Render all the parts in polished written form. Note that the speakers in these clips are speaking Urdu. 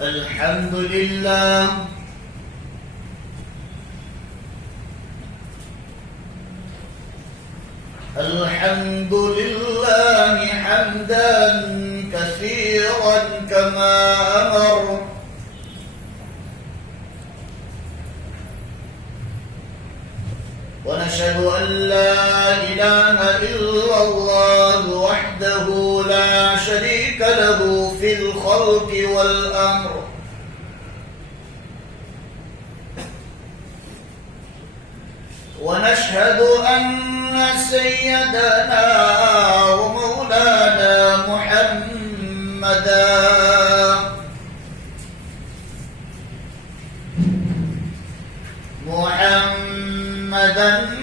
الحمد لله الحمد لله حمدا كثيرا كما أمر ونشهد أن لا إله إلا الله وحده لا شريك له في الخلق والأمر ونشهد أن سيدنا ومولانا محمدا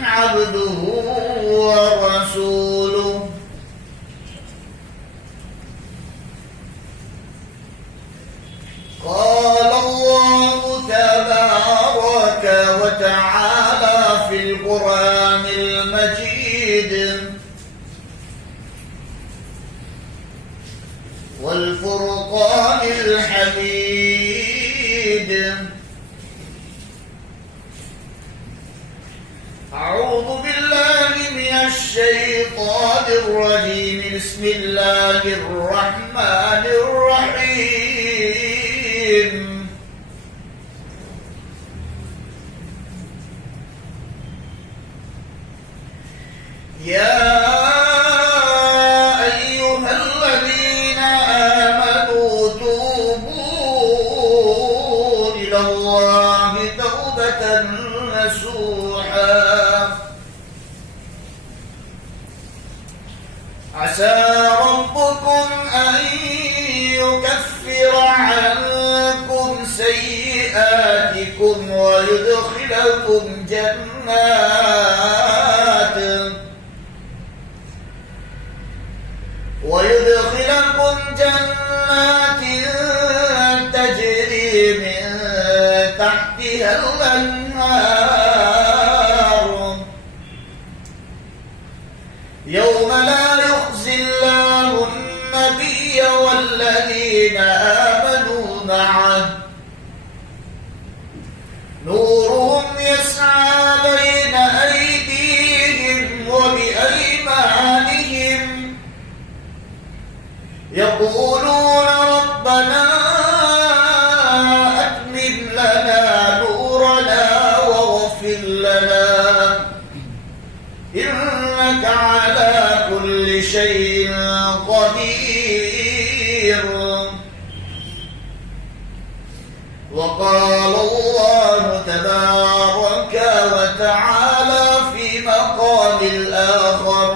عبده ورسوله قال الله تبارك وتعالى في القرآن المجيد والفرقان الحميد أعوذ بالله من الشيطان الرجيم بسم الله الرحمن الرحيم يا أيها الذين آمنوا توبوا إلى الله توبة نصوحا عسى ربكم أن يكفر عنكم سيئاتكم ويدخلكم جنات تجري من تحتها الأنهار يوم لا يخزي الله النبي والذين آمنوا معه نورهم يسعى بين أيديهم وبأيمانهم يقولون ربنا أتمم لنا نورنا واغفر لنا إنك على كل شيء قدير وقال الله تبارك وتعالى في مقام الآخر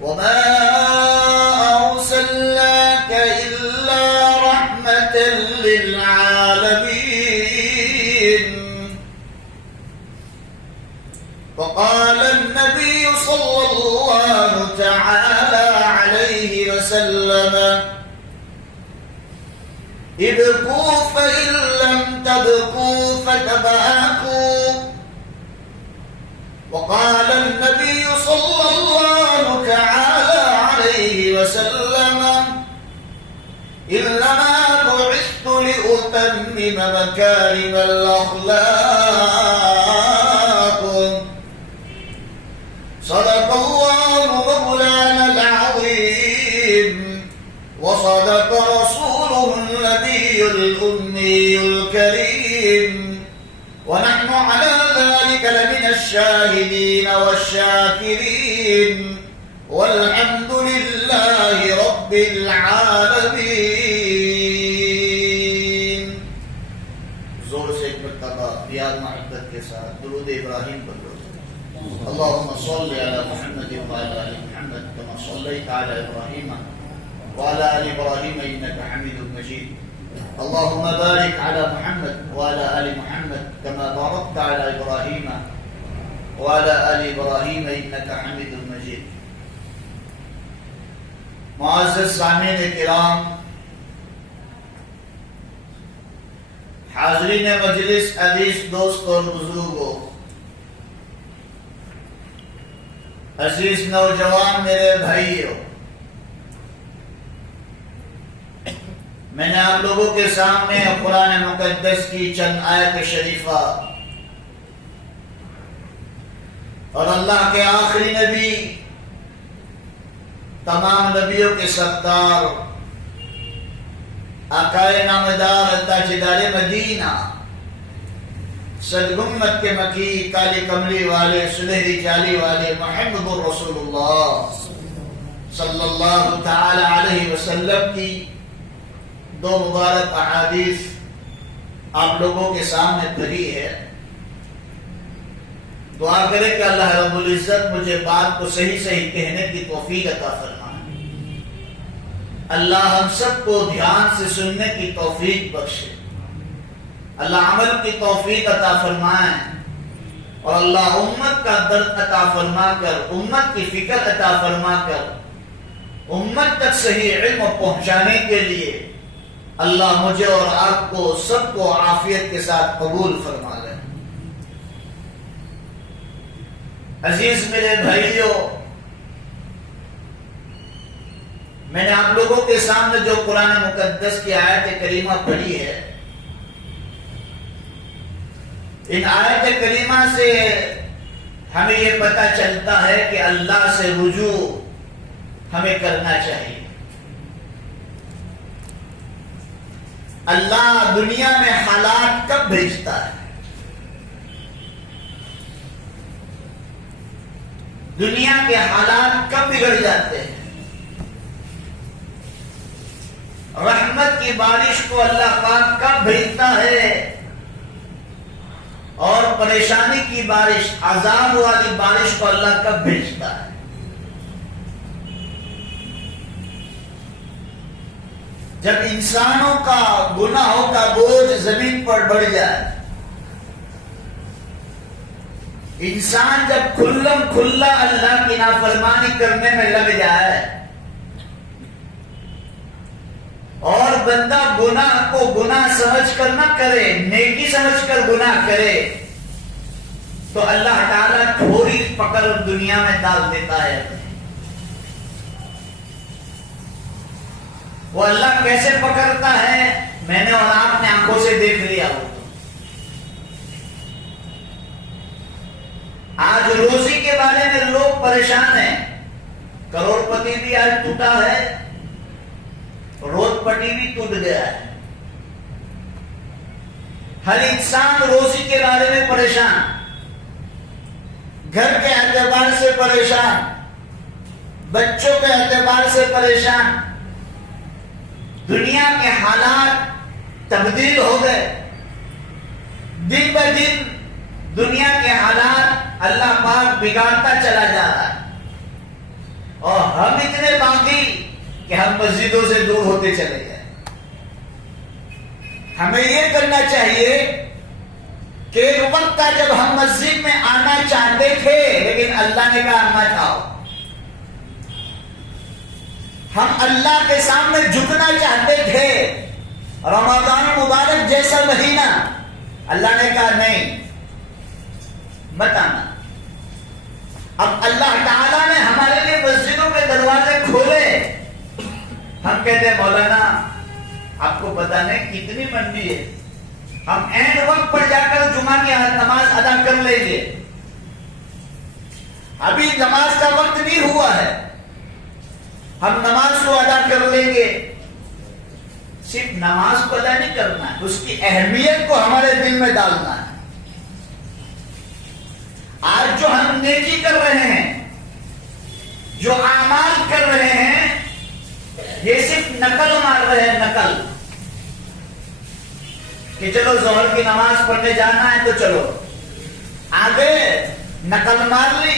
وما أرسلناك إلا رحمة للعالمين وقال النبي صلى الله تعالى عليه وسلم ابكوا فإن لم تبكوا فتباكوا وقال النبي صلى الله تعالى عليه وسلم إنما بعثت لأتمم مكارم الأخلاق صدق الله مولانا العظيم وصدق رسوله النبي الأمي الكريم ونحن على ذلك لمن الشاهدين والشاكرين والحمد لله رب العالمين. زور سے ایک مرتبہ پیار محبت کے ساتھ درود ابراہیم پڑھ لو. اللهم صل على محمد وعلى آل محمد كما صليت على إبراهيم وعلى آل إبراهيم إنك حميد مجيد. اللهم بارك على محمد وعلى آل محمد كما باركت على إبراهيم وعلى آل إبراهيم إنك حميد مجيد. معزز سامعین کرام، حاضرین مجلس، عزیز دوست اور بزرگوں، عزیز نوجوان میرے بھائیوں، میں نے آپ لوگوں کے سامنے قرآن مقدس کی چند آیت شریفہ اور اللہ کے آخری نبی، تمام نبیوں کے سردار، آقائے نامدار، تاجدار مدینہ، سرگمت کے مکی، کالی کملی والے، سنہری جالی والے محمد الرسول اللہ صلی اللہ تعالی علیہ وسلم کی دو مبارک احادیث آپ لوگوں کے سامنے پڑھی ہے۔ دعا کرے کہ اللہ رب العزت مجھے بات کو صحیح صحیح کہنے کی توفیق عطا فرمائے، اللہ ہم سب کو دھیان سے سننے کی توفیق بخشے، اللہ عمل کی توفیق عطا فرمائے، اور اللہ امت کا درد عطا فرما کر، امت کی فکر عطا فرما کر، امت تک صحیح علم پہنچانے کے لیے اللہ مجھے اور آپ کو سب کو عافیت کے ساتھ قبول فرما لے۔ عزیز میرے بھائیوں، میں نے آپ لوگوں کے سامنے جو قرآن مقدس کی آیت کریمہ پڑھی ہے، ان آیت کریمہ سے ہمیں یہ پتہ چلتا ہے کہ اللہ سے رجوع ہمیں کرنا چاہیے۔ اللہ دنیا میں حالات کب بھیجتا ہے؟ دنیا کے حالات کب بگڑ جاتے ہیں؟ رحمت کی بارش کو اللہ پاک کب بھیجتا ہے اور پریشانی کی بارش، عذاب والی بارش کو اللہ کب بھیجتا ہے؟ جب انسانوں کا گناہوں کا بوجھ زمین پر بڑھ جائے، انسان جب کھلم کھلا اللہ کی نافرمانی کرنے میں لگ جائے اور بندہ گناہ کو گناہ سمجھ کر نہ کرے، نیکی سمجھ کر گناہ کرے، تو اللہ تعالیٰ تھوڑی پکڑ دنیا میں ڈال دیتا ہے۔ وہ اللہ کیسے پکڑتا ہے، میں نے اور آپ نے آنکھوں سے دیکھ لیا ہو۔ آج روزی کے بارے میں لوگ پریشان ہیں، کروڑ پتی بھی آج ٹوٹا ہے، روز پٹی بھی ٹوٹ گیا ہے۔ ہر انسان روزی کے بارے میں پریشان، گھر کے اعتبار سے پریشان، بچوں کے اعتبار سے پریشان۔ دنیا کے حالات تبدیل ہو گئے، دن بہ دن دنیا کے حالات اللہ پاک بگاڑتا چلا جا رہا ہے، اور ہم اتنے باغی کہ ہم مسجدوں سے دور ہوتے چلے گئے۔ ہمیں یہ کرنا چاہیے کہ ایک وقت تھا جب ہم مسجد میں آنا چاہتے تھے، لیکن اللہ نے کہا مت آؤ۔ ہم اللہ کے سامنے جھکنا چاہتے تھے، رمضان مبارک جیسا مہینہ، اللہ نے کہا نہیں مت آنا۔ اب اللہ تعالیٰ نے ہمارے لیے مسجدوں کے دروازے کھولے، ہم کہتے ہیں مولانا آپ کو پتا نہیں کتنی منڈی ہے، ہم اینڈ وقت پر جا کر جمعہ کی نماز ادا کر لیں گے، ابھی نماز کا وقت نہیں ہوا ہے، ہم نماز کو ادا کر لیں گے۔ صرف نماز کو ادا نہیں کرنا ہے، اس کی اہمیت کو ہمارے دل میں ڈالنا ہے۔ آج جو ہم نیکی کر رہے ہیں، جو اعمال کر رہے ہیں، یہ صرف نقل مار رہے ہیں، نقل کہ چلو ظہر کی نماز پڑھنے جانا ہے تو چلو آگے نقل مار لی۔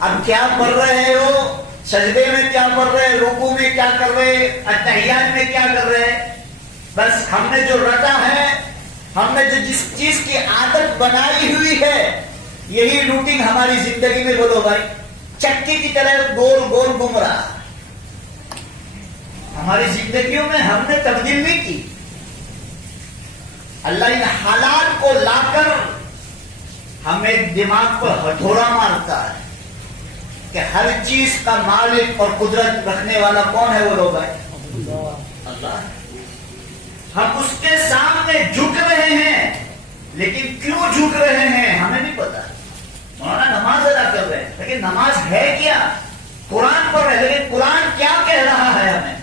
اب کیا پڑھ رہے ہو، سجدے میں کیا پڑھ رہے، رکوع میں کیا کر رہے، اتحیات میں کیا کر رہے، بس ہم نے جو رٹا ہے، ہم نے جو جس چیز کی عادت بنائی ہوئی ہے، یہی روٹین ہماری زندگی میں بولو بھائی چکی کی طرح گول گول گھوم رہا۔ ہماری زندگیوں میں ہم نے تبدیل نہیں کی۔ اللہ ان حالات کو لا کر ہمیں دماغ پر ہتھوڑا مارتا ہے کہ ہر چیز کا مالک اور قدرت رکھنے والا کون ہے؟ وہ لوگ ہے اللہ. ہم اس کے سامنے جھک رہے ہیں، لیکن کیوں جھک رہے ہیں ہمیں نہیں پتا. مولانا نماز ادا کر رہے ہیں، لیکن نماز ہے کیا؟ قرآن پڑھ رہے ہیں، لیکن قرآن کیا کہہ رہا ہے ہمیں؟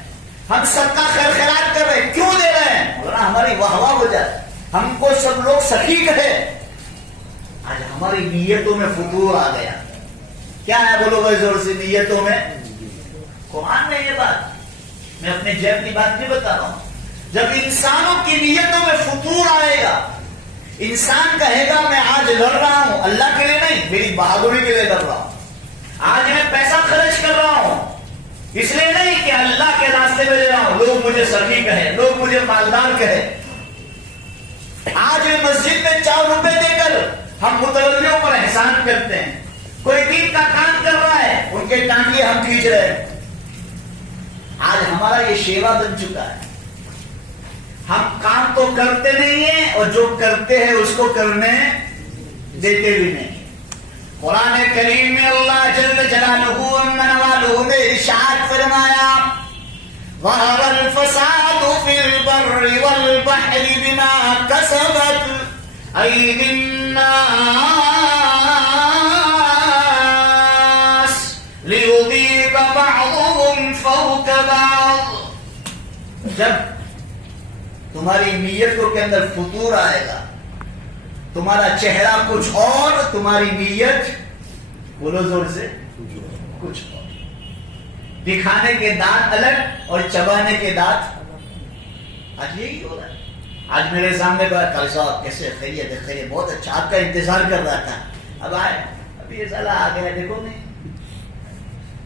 ہم سب کا خیر خیرات کر رہے ہیں، کیوں دے رہے ہیں؟ مولانا ہماری واہ واہ ہو جائے، ہم کو سب لوگ صحیح کہے. آج ہماری نیتوں میں فتور آ گیا. کیا ہے بولو بھائی زور سے؟ نیتوں میں قرآن میں یہ بات، میں اپنے جیب کی بات نہیں بتا رہا ہوں. جب انسانوں کی نیتوں میں فتور آئے گا، انسان کہے گا میں آج لڑ رہا ہوں اللہ کے لیے نہیں، میری بہادری کے لیے لڑ رہا ہوں. آج میں پیسہ خرچ کر رہا ہوں اس لیے نہیں کہ اللہ کے راستے میں لے رہا ہوں، لوگ مجھے سخی کہے، لوگ مجھے مالدار کہے. آج میں مسجد میں 4 روپے دے کر ہم متولیوں پر احسان کرتے ہیں. کوئی دین کا کام کر رہا ہے، ان کے ٹانگے ہم کھینچ رہے ہیں. آج ہمارا یہ شیوا بن چکا ہے. ہم کام تو کرتے نہیں ہیں، اور جو کرتے ہیں اس کو کرنے دیتے بھی نہیں. قرآن کریم میں اللہ جل جلالہ نے ارشاد فرمایا ظہر الفساد فی البر والبحر بما کسبت ایدی الناس لیذیق بعضهم فوق بعض. جب تمہاری نیتوں کے اندر فتور آئے گا، تمہارا چہرہ کچھ اور، تمہاری نیت بولو زور سے کچھ اور. دکھانے کے دانت الگ اور چبانے کے دانت. آج یہی ہو رہا ہے. آج میرے سامنے قاری صاحب کیسے؟ خیریت ہے؟ خیریت، بہت اچھا، آپ کا انتظار کر رہا تھا. اب آئے، ابھی یہ سالہ آ گیا، دیکھو نہیں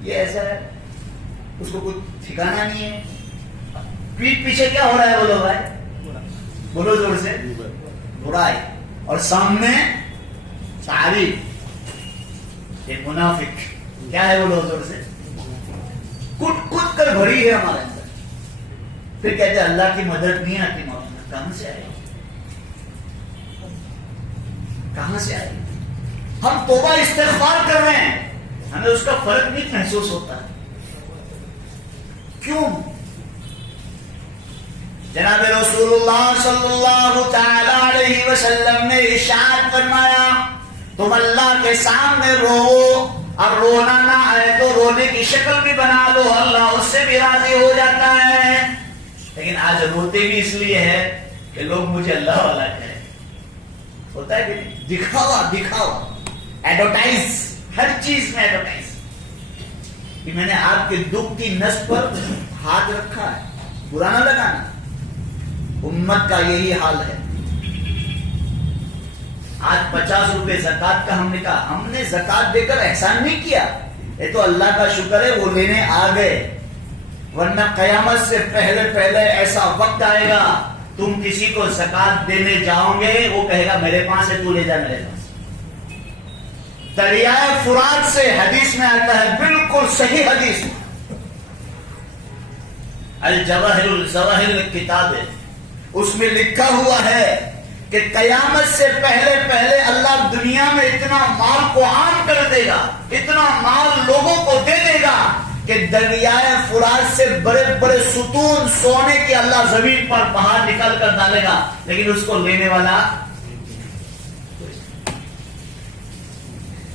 یہ ایسا ہے، اس کو کچھ ٹھکانا نہیں ہے. پیٹ پیچھے کیا ہو رہا ہے بولو بھائی؟ بولو زور سے برائی، اور سامنے تعریف. یہ منافق کیا ہے بولو زور سے؟ کٹ کٹ کر بھری ہے ہمارے اندر. پھر کہتے ہیں اللہ کی مدد نہیں آتی. مولانا کہاں سے آئے؟ کہاں سے آئے؟ ہم توبہ استغفار کر رہے ہیں، ہمیں اس کا فرق نہیں محسوس ہوتا. کیوں؟ جناب رسول اللہ صلی اللہ تعالی علیہ وسلم نے ارشاد فرمایا تم اللہ کے سامنے رو، اور رونا نہ آئے تو رونے کی شکل بھی بنا لو، اللہ اس سے بھی راضی ہو جاتا ہے. لیکن آج روتے بھی اس لیے ہے کہ لوگ مجھے اللہ والا کہیں. ہوتا ہے کہ دکھاوا دکھاوا، ایڈورٹائز، ہر چیز میں ایڈورٹائز. کہ میں نے آپ کے دکھ کی نس پر ہاتھ رکھا ہے، برا نہ لگانا. امت کا یہی حال ہے. آج 50 روپے زکات کا ہم نے کہا، ہم نے زکات دے کر احسان نہیں کیا، یہ تو اللہ کا شکر ہے وہ لینے آ گئے. ورنہ قیامت سے پہلے پہلے ایسا وقت آئے گا تم کسی کو زکات دینے جاؤ گے، وہ کہے گا میرے پاس ہے، تو لے جا میرے پاس. دریائے فرات سے حدیث میں آتا ہے، بالکل صحیح حدیث، الجواہر الزواہر کتاب ہے، اس میں لکھا ہوا ہے کہ قیامت سے پہلے پہلے اللہ دنیا میں اتنا مال کو عام کر دے گا، اتنا مال لوگوں کو دے دے گا کہ دریائے فرات سے بڑے بڑے ستون سونے کے اللہ زمین پر باہر نکال کر ڈالے گا، لیکن اس کو لینے والا.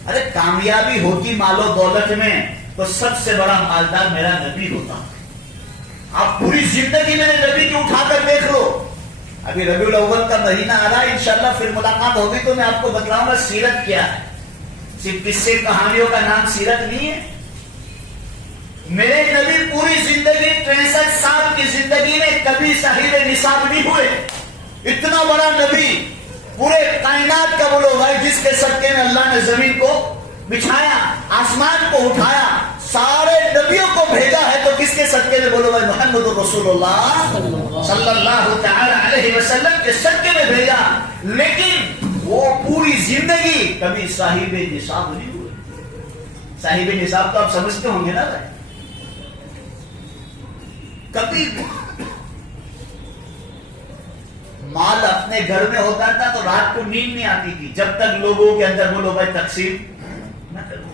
ارے کامیابی ہوتی مال و دولت میں تو سب سے بڑا مالدار میرا نبی ہوتا. آپ پوری زندگی میں نبی کی اٹھا کر دیکھ لو. ابھی ربیع الاول کا مہینہ آ رہا ہے، انشاءاللہ پھر ملاقات ہوگی تو میں آپ کو بتلاؤں گا سیرت کیا ہے. صرف قصے کہانیوں کا نام سیرت نہیں ہے. میرے نبی پوری زندگی 63 سال کی زندگی میں کبھی صاحب نصاب نہیں ہوئے. اتنا بڑا نبی، پورے کائنات کا بولو بھائی، جس کے صدقے میں اللہ نے زمین کو بچھایا، آسمان کو اٹھایا، سارے نبیوں کو بھیجا ہے، تو کس کے صدقے میں بولو بھائی؟ محمد رسول اللہ صلی اللہ تعالی علیہ وسلم کے صدقے میں بھیجا. لیکن وہ پوری زندگی کبھی صاحب نصاب نہیں ہوئے. صاحب نصاب تو آپ سمجھتے ہوں گے نا بھائی. کبھی مال اپنے اپنے گھر میں ہوتا تھا تو رات کو نیند نہیں آتی تھی جب تک لوگوں کے اندر بولو بھائی تقسیم نہ کرتے.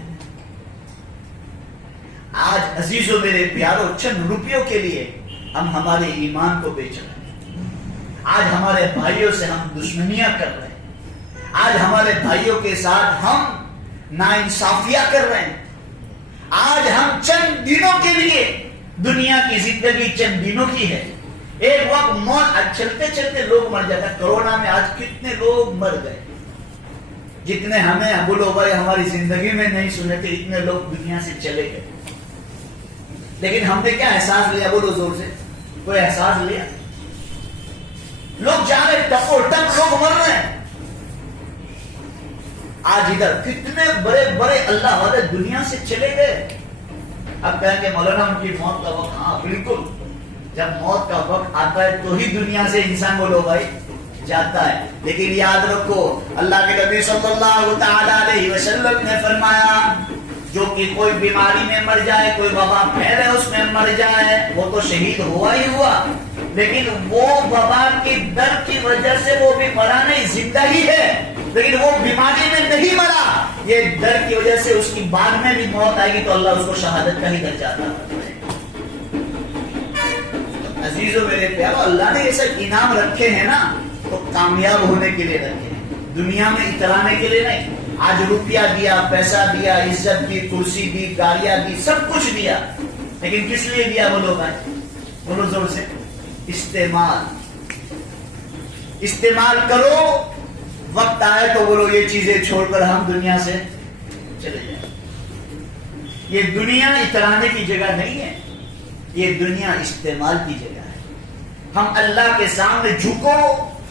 آج عزیزوں میرے پیاروں چند روپیوں کے لیے ہم ہمارے ایمان کو بیچ رہے ہیں. آج ہمارے بھائیوں سے ہم دشمنیاں کر رہے ہیں. آج ہمارے بھائیوں کے ساتھ ہم ناانصافیاں کر رہے ہیں. آج ہم چند دنوں کے لیے, دنیا کی زندگی چند دنوں کی ہے. ایک وقت موت, چلتے چلتے لوگ مر جاتا. کرونا میں آج کتنے لوگ مر گئے, جتنے ہمیں بولو بھائی ہماری زندگی میں نہیں سنے تھے اتنے لوگ دنیا سے چلے گئے. لیکن ہم نے کیا احساس لیا؟ بولو زور سے, کوئی احساس لیا؟ لوگ جا رہے, ٹپو ٹپ لوگ مر رہے ہیں. آج ادھر کتنے بڑے بڑے اللہ والے دنیا سے چلے گئے. اب کہیں گے مولانا ان کی موت کا وقت, ہاں بالکل, جب موت کا وقت آتا ہے تو ہی دنیا سے انسان بولو بھائی جاتا ہے. لیکن یاد رکھو اللہ کے نبی صلی اللہ تعالی علیہ وسلم نے فرمایا جو کہ کوئی بیماری میں مر جائے, کوئی وبا پھیلے اس میں مر جائے, وہ تو شہید ہوا ہی ہوا, لیکن وہ وبا کی درد کی وجہ سے وہ بھی مرا نہیں, زندہ ہی ہے, لیکن وہ بیماری میں نہیں مرا. یہ درد کی وجہ سے اس کی بعد میں بھی موت آئے گی تو اللہ اس کو شہادت کا ہی درجہ عطا کرتا ہے. عزیزوں میرے پیارو, اللہ نے ایسا انعام رکھے ہیں نا تو کامیاب ہونے کے لیے رکھے ہیں, دنیا میں اترانے کے لیے نہیں. آج روپیہ دیا, پیسہ دیا, عزت دی, کرسی دی, گاڑیاں دی, سب کچھ دیا, لیکن کس لیے دیا بولو بھائی, بولو زور سے, استعمال کرو. وقت آئے تو بولو یہ چیزیں چھوڑ کر ہم دنیا سے چلے جائیں. یہ دنیا اترانے کی جگہ نہیں ہے, یہ دنیا استعمال کی جگہ ہے. ہم اللہ کے سامنے جھکو,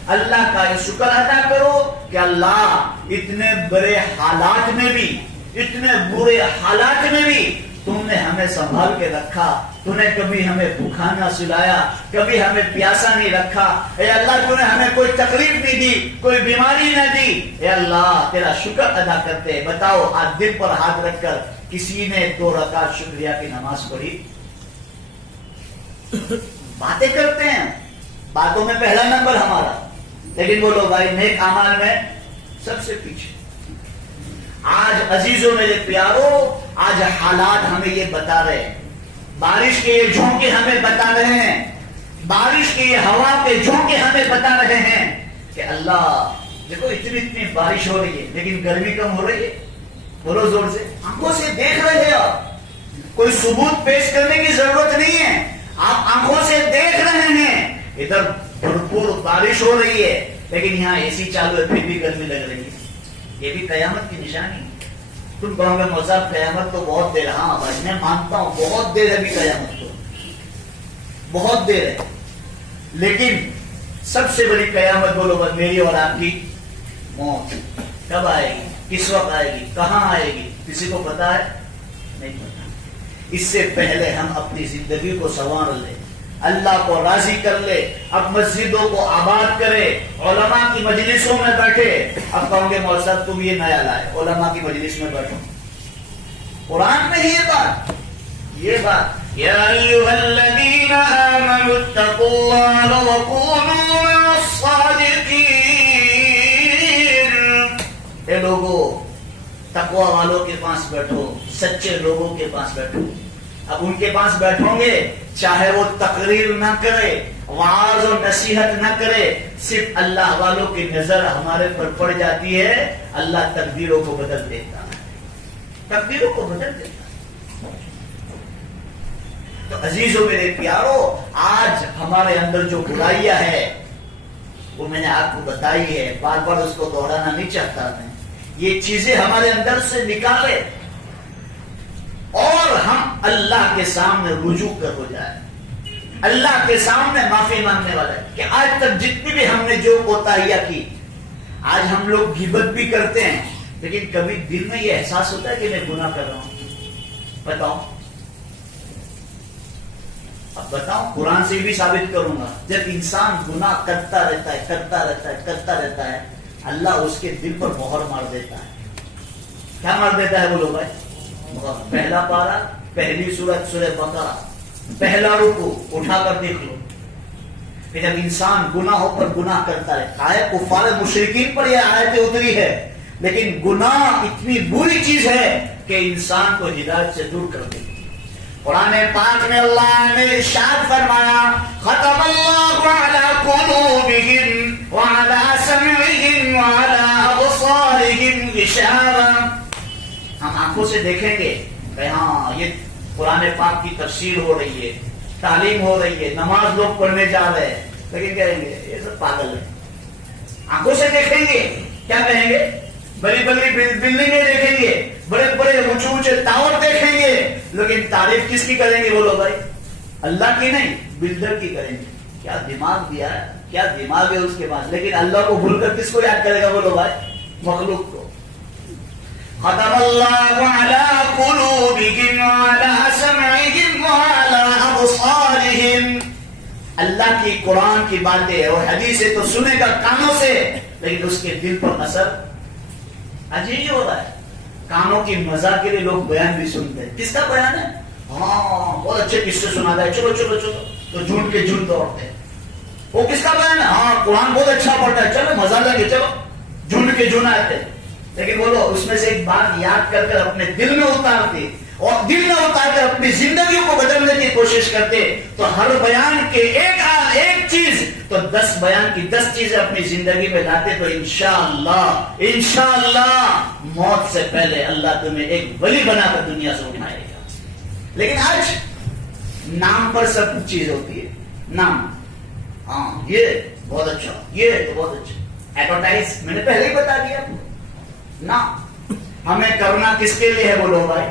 اللہ کا شکر ادا کرو کہ اللہ اتنے بڑے حالات میں بھی, اتنے برے حالات میں بھی تم نے ہمیں سنبھال کے رکھا. تو نے کبھی ہمیں بھوکا نہ سلایا, کبھی ہمیں پیاسا نہیں رکھا. اے اللہ تو نے ہمیں کوئی تکلیف نہیں دی, کوئی بیماری نہ دی. اے اللہ تیرا شکر ادا کرتے. بتاؤ آج دل پر ہاتھ رکھ کر کسی نے 2 رکعت شکریہ کی نماز پڑھی؟ باتیں کرتے ہیں, باتوں میں پہلا نمبر ہمارا, لیکن بولو بھائی نیک اعمال میں سب سے پیچھے. آج عزیزوں میرے پیارو, آج حالات ہمیں یہ بتا رہے ہیں, بارش کے یہ جھونکے ہمیں بتا رہے ہیں, بارش کے یہ ہوا کے جھونکے ہمیں بتا رہے ہیں کہ اللہ دیکھو اتنی بارش ہو رہی ہے لیکن گرمی کم ہو رہی ہے. بولو زور سے, آنکھوں سے دیکھ رہے ہیں آپ, کوئی ثبوت پیش کرنے کی ضرورت نہیں ہے, آپ آنکھوں سے دیکھ رہے ہیں. ادھر بھرپور بارش ہو رہی ہے لیکن یہاں اے سی چالو ہے پھر بھی گرمی لگ رہی ہے. یہ بھی قیامت کی نشانی. تم کہو گے موسیٰ قیامت تو بہت دیر, ہاں بھائی میں مانتا ہوں بہت دیر ہے ابھی قیامت تو, بہت دیر ہے, لیکن سب سے بڑی قیامت بولو بس میری اور آپ کی موت. کب آئے گی, کس وقت آئے گی, کہاں آئے گی, کسی کو پتا ہے؟ نہیں پتا. اس سے پہلے ہم اپنی زندگی کو سنوار لیں, اللہ کو راضی کر لے, اب مسجدوں کو آباد کرے, علماء کی مجلسوں میں بیٹھے. اب کہوں گے مولوی صاحب تم یہ نیا لائے, علماء کی مجلس میں بیٹھو, قرآن میں ہی یہ بات یا ایھا الذین آمنوا اتقوا اللہ وکونوا مع الصادقین. اے لوگو تقوی والوں کے پاس بیٹھو, سچے لوگوں کے پاس بیٹھو. اب ان کے پاس بیٹھوں گے چاہے وہ تقریر نہ کرے, وعظ و نصیحت نہ کرے, صرف اللہ والوں کی نظر ہمارے پر پڑ جاتی ہے, اللہ تقدیروں کو بدل دیتا ہے, تقدیروں کو بدل دیتا ہے. تو عزیزوں میرے پیارو, آج ہمارے اندر جو برائیاں ہے وہ میں نے آپ کو بتائی ہے, بار بار اس کو دوہرانا نہیں چاہتا میں. یہ چیزیں ہمارے اندر سے نکالے اور ہم اللہ کے سامنے رجوع کر ہو جائے, اللہ کے سامنے معافی مانگنے والے کہ آج تک جتنی بھی ہم نے جو کوتاہیاں کی, آج ہم لوگ غیبت بھی کرتے ہیں لیکن کبھی دل میں یہ احساس ہوتا ہے کہ میں گناہ کر رہا ہوں. بتاؤ, اب بتاؤ, قرآن سے بھی ثابت کروں گا, جب انسان گناہ کرتا رہتا ہے کرتا رہتا ہے کرتا رہتا ہے, اللہ اس کے دل پر مہر مار دیتا ہے. کیا مار دیتا ہے بولو بھائی؟ پہلا پارہ, پہلی سورت سورہ بقرہ, پہلا رکوع اٹھا کر دیکھ لو, کہ جب انسان گناہوں پر گناہ کرتا ہے، آیت کفار مشرکین پر یہ آیتیں اتری ہے، لیکن گناہ اتنی بری چیز ہے کہ انسان کو ہدایت سے دور کر دیتی ہے۔ قرآن پاک میں اللہ نے ارشاد فرمایا ختم اللہ علی قلوبہم وعلی سمعہم وعلی ابصارہم غشاوہ۔ ہم آنکھوں سے دیکھیں گے کہ ہاں یہ قرآن پاک کی تفسیر ہو رہی ہے، تعلیم ہو رہی ہے، نماز لوگ پڑھنے جا رہے ہیں، لیکن کہیں گے یہ سب پاگل ہے۔ آنکھوں سے دیکھیں گے، کیا کہیں گے؟ بڑی بڑی بلڈنگیں دیکھیں گے، بڑے بڑے اونچے اونچے ٹاور دیکھیں گے، لیکن تعریف کس کی کریں گے؟ بولو بھائی، اللہ کی نہیں، بلڈر کی کریں گے۔ کیا دماغ دیا ہے، کیا دماغ ہے اس کے پاس، لیکن اللہ کو بھول کر کس کو یاد کرے گا؟ بولو بھائی، مخلوق کو۔ ختم اللہ علی قلوبہم وعلی سمعہم وعلی ابصارہم۔ اللہ کی قرآن کی باتیں اور حدیث تو سنے گا کانوں سے، لیکن اس کے دل پر اثر عجیب ہو رہا ہے۔ کانوں کی مزہ کے لیے لوگ بیان بھی سنتے ہیں۔ کس کا بیان ہے؟ ہاں بہت اچھے قصے سناتا ہے، چلو چلو چلو، تو جھوٹ کے جھوٹ دوڑتے ہیں۔ وہ کس کا بیان ہے؟ ہاں قرآن بہت اچھا پڑھتا ہے، چلو مزہ لگے، چلو جھوٹ کے جھوٹ آتے ہیں۔ لیکن وہ لوگ اس میں سے ایک بات یاد کر کر اپنے دل میں اتارتے اور دل میں اتار کر اپنی زندگیوں کو بدلنے کی کوشش کرتے، تو ہر بیان کے ایک چیز تو 10 بیان کی 10 چیزیں اپنی زندگی میں لاتے، تو انشاءاللہ موت سے پہلے اللہ تمہیں ایک ولی بنا کر دنیا سے اٹھائے گا۔ لیکن آج نام پر سب کچھ چیز ہوتی ہے، نام، ہاں یہ بہت اچھا، یہ تو بہت اچھا، ایڈورٹائز میں نے پہلے ہی بتا دیا نا۔ ہمیں کرنا کس کے لیے ہے؟ بولو بھائی،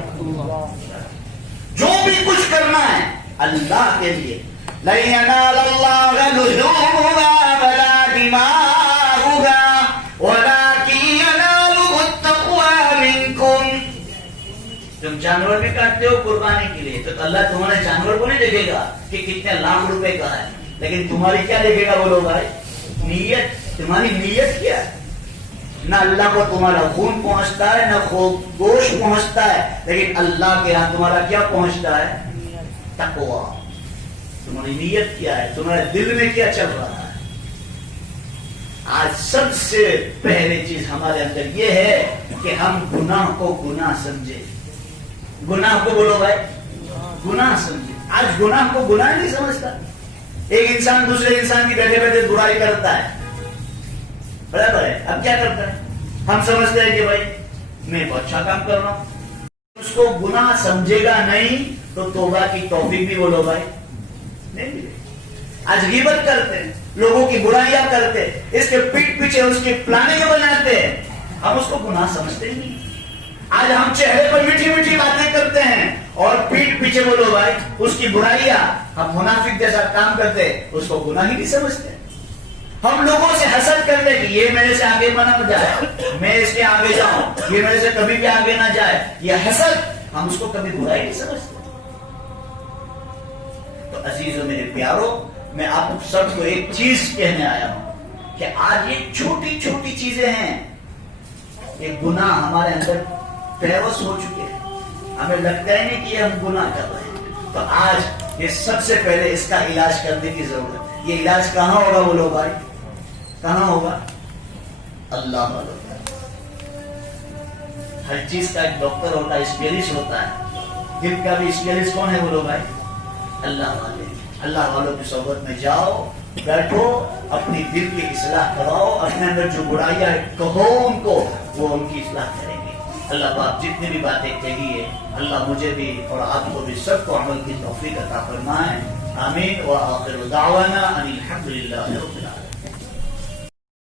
جو بھی کچھ کرنا ہے اللہ کے لیے۔ لَن يَنَالَ اللَّهَ لُحُومُهَا وَلَا دِمَاؤُهَا وَلَكِن يَنَالُهُ التَّقْوَىٰ مِنكُمْ۔ تم جانور بھی کاٹتے ہو قربانی کے لیے، تو اللہ تمہارے جانور کو نہیں دیکھے گا کہ کتنے لاکھ روپے کا ہے، لیکن تمہاری کیا دیکھے گا؟ بولو بھائی، نیت۔ تمہاری نیت کیا ہے؟ نہ اللہ کو تمہارا خون پہنچتا ہے، نہ گوشت پہنچتا ہے، لیکن اللہ کے یہاں تمہارا کیا پہنچتا ہے؟ تقویٰ۔ تمہاری نیت کیا ہے؟ تمہارے دل میں کیا چل رہا ہے؟ آج سب سے پہلی چیز ہمارے اندر یہ ہے کہ ہم گناہ کو گناہ سمجھے۔ گناہ کو بولو بھائی، گناہ سمجھے۔ آج گناہ کو گناہ نہیں سمجھتا۔ ایک انسان دوسرے انسان کی بیٹھے بیٹھے برائی کرتا ہے، برابر ہے، اب کیا کرتا ہے؟ ہم سمجھتے ہیں کہ بھائی میں بہت اچھا کام کر رہا ہوں، اس کو گناہ سمجھے گا نہیں تو توبہ کی توفیق بھی بولو بھائی نہیں ملے۔ آج غیبت کرتے ہیں، لوگوں کی برائیاں کرتے، اس کے پیٹ پیچھے اس کی پلاننگ بناتے ہیں، ہم اس کو گناہ سمجھتے ہی نہیں۔ آج ہم چہرے پر میٹھی میٹھی باتیں کرتے ہیں اور پیٹ پیچھے بولو بھائی اس کی برائیاں، ہم منافق جیسا کام کرتے، اس کو گناہ ہی نہیں سمجھتے۔ ہم لوگوں سے حسد کرتے کہ یہ میرے سے آگے بنا جائے، میں اس کے آگے جاؤں، یہ میرے سے کبھی بھی آگے نہ جائے، یہ حسد، ہم اس کو کبھی برائی نہیں سمجھتے۔ تو عزیزو میرے پیارو، میں آپ سب کو ایک چیز کہنے آیا ہوں کہ آج یہ چھوٹی چھوٹی چیزیں ہیں، یہ گناہ ہمارے اندر پیوست ہو چکے ہیں، ہمیں لگتا ہے نہیں کہ یہ ہم گناہ کر رہے ہیں۔ تو آج یہ سب سے پہلے اس کا علاج کرنے کی ضرورت ہے۔ یہ علاج کہاں ہوگا بولو بھائی؟ کہاں ہوگا؟ اللہ والوں کا۔ ہر چیز کا ایک ڈاکٹر ہوتا ہے، اسپیشلسٹ ہوتا ہے، دل کا بھی اسپیشلسٹ کون ہے بولو بھائی؟ اللہ والے۔ اللہ والوں کی صحبت میں جاؤ، بیٹھو، اپنی دل کی اصلاح کراؤ، اپنے اندر جو برائیاں کہو ان کو، وہ ان کی اصلاح کریں گے۔ اللہ پاک جتنی بھی باتیں کہی ہے، اللہ مجھے بھی اور آپ کو بھی سب کو عمل کی توفیق عطا فرمائے۔ آمین۔ وآخر دعوانا ان الحمد للہ رب العالمین۔